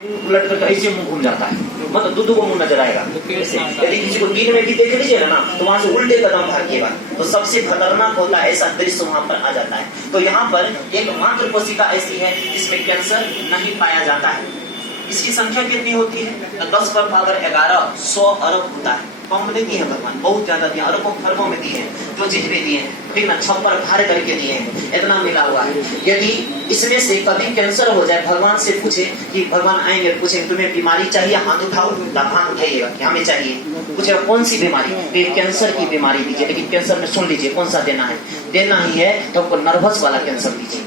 उलट कर ऐसे मुंह घूम जाता है, मतलब दूधू को मुंह नजर आएगा। यदि किसी को नींद में भी देख लीजिए ना तो वहां से उल्टे कदम भागिएगा, तो सबसे खतरनाक होता है ऐसा दृश्य वहां पर आ जाता है। तो यहाँ पर एकमात्र कोशिका ऐसी है जिसमें कैंसर नहीं पाया जाता है। इसकी संख्या कितनी होती है? 10 पर पावर 11 100 अरब होता है। कम नहीं दिए भगवान, बहुत ज्यादा दिए, अरबों खरबों में दिए हैं, जो चीज भी दिए हैं, ठीक ना, छप्पर भारे करके दिए हैं, इतना मिला हुआ है। यदि इसमें से कभी कैंसर हो जाए, भगवान से पूछे कि भगवान आएंगे पूछे तुम्हें बीमारी चाहिए, हाथ उठाओ, हाथ उठाइएगा कि हमें चाहिए। पूछेगा कौन सी बीमारी? तो कैंसर की बीमारी दीजिए, लेकिन कैंसर में सुन लीजिए कौन सा देना है। देना ही है तो आपको नर्वस वाला कैंसर दीजिए,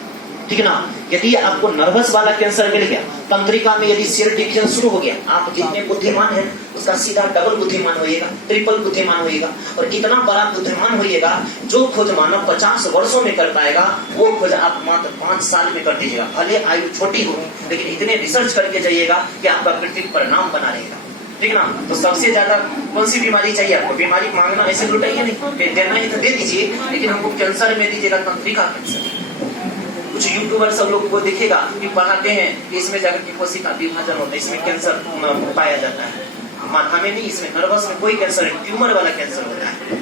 ठीक ना। यदि आपको नर्वस वाला कैंसर मिल गया, तंत्रिका में यदि सेल डिवीजन शुरू हो गया, आप जितने बुद्धिमान हैं उसका सीधा डबल बुद्धिमान होइएगा, ट्रिपल बुद्धिमान होइएगा, और इतना बड़ा बुद्धिमान होइएगा जो खोज मानव 50 वर्षों में कर पाएगा वो खोज आप मात्र 5 साल में कर दीजिएगा। भले आयु छोटी होगी, लेकिन इतने रिसर्च करके जाइएगा कि आपका पृथ्वी पर नाम बना रहेगा, ठीक ना। तो सबसे ज्यादा कौन सी बीमारी चाहिए आपको? बीमारी मांगना ऐसे लुटाइए नहीं, देना ही तो दे दीजिए, लेकिन हमको कैंसर में दीजिएगा तंत्रिका कैंसर। कुछ यूट्यूबर सब लोग को दिखेगा कि बनाते हैं कि इसमें जाकर के कोशिका विभाजन होता है, इसमें कैंसर पाया जाता है। माथा में नहीं, इसमें नर्वस में कोई कैंसर है, ट्यूमर वाला कैंसर होता है,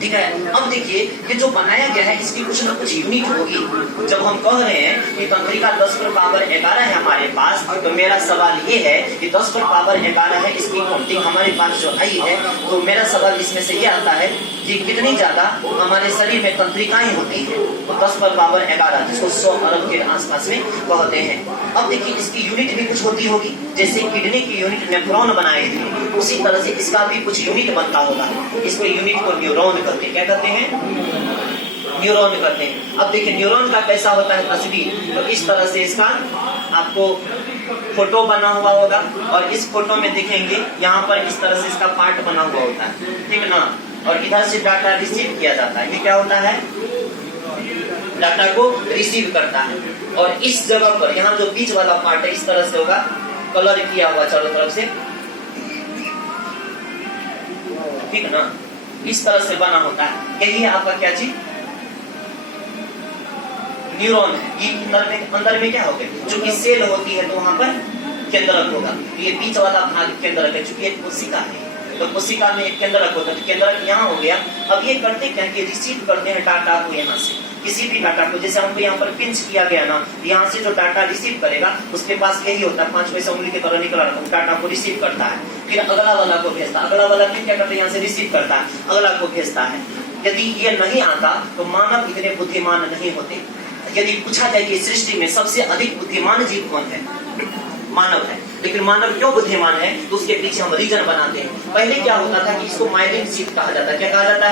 ठीक है। अब देखिए ये जो बनाया गया है इसकी कुछ ना कुछ यूनिट होगी। जब हम कह रहे हैं कि तंत्रिका 10 पर पावर 11 है हमारे पास, तो मेरा सवाल ये है कि 10 पर पावर 11 है, इसकी काउंटिंग हमारे पास जो आई है, तो मेरा सवाल इसमें से ये आता है कि कितनी ज्यादा हमारे शरीर में तंत्रिकाएं होती हैं। तो 10 पर पावर 11 जिसको 100 अरब के आसपास में कहते हैं। अब देखिए इसकी यूनिट भी कुछ होती होगी, जैसे किडनी की यूनिट नेफ्रॉन बनाए थे, उसी तरह से इसका भी कुछ यूनिट बनता होगा। इसको यूनिट को न्यूरॉन कहते हैं। क्या कहते हैं? न्यूरॉन कहते हैं। अब देखिए न्यूरॉन का कैसा होता है तस्वीर, तो इस तरह से इसका आपको फोटो बना हुआ होगा, और इस फोटो में देखेंगे यहाँ पर इस तरह से इसका पार्ट बना हुआ होता है, ठीक ना। और इधर से डाटा रिसीव किया जाता है। ये क्या होता है? डाटा को रिसीव करता है। और इस जगह पर यहाँ जो बीच वाला पार्ट है इस तरह से होगा, कलर किया हुआ चारों तरफ से, ठीक ना, इस तरह से बना होता है। यही है आपका क्या चीज? न्यूरॉन है। ये अंदर में क्या होगा? चूंकि सेल होती है तो वहां पर केंद्रक होगा, ये बीच वाला भाग केंद्रक है, चूंकि एक कोशिका है तो कोशिका में एक केंद्रक होता है, तो केंद्रक यहाँ हो गया। अब ये करते क्या कि रिसीव करते हैं डाटा को यहाँ से, किसी भी डाटा को, जैसे हमको यहाँ पर पिंच किया गया ना, यहाँ से जो डाटा रिसीव करेगा उसके पास यही होता है, 5 पैसा उंगली की तरह निकला रहता है, डाटा को रिसीव करता है, फिर अगला वाला को भेजता है, अगला वाला फिर क्या करता है, यहाँ से रिसीव करता है, अगला को भेजता है। यदि ये नहीं आता तो मानव इतने बुद्धिमान नहीं होते। यदि पूछा जाए कि सृष्टि में सबसे अधिक बुद्धिमान जीव कौन है? मानव है। लेकिन मानव क्यों बुद्धिमान है तो उसके पीछे हम रीजन बनाते हैं। पहले क्या होता था कि इसको माइलिन शीट कहा जाता है। क्या कहा जाता है?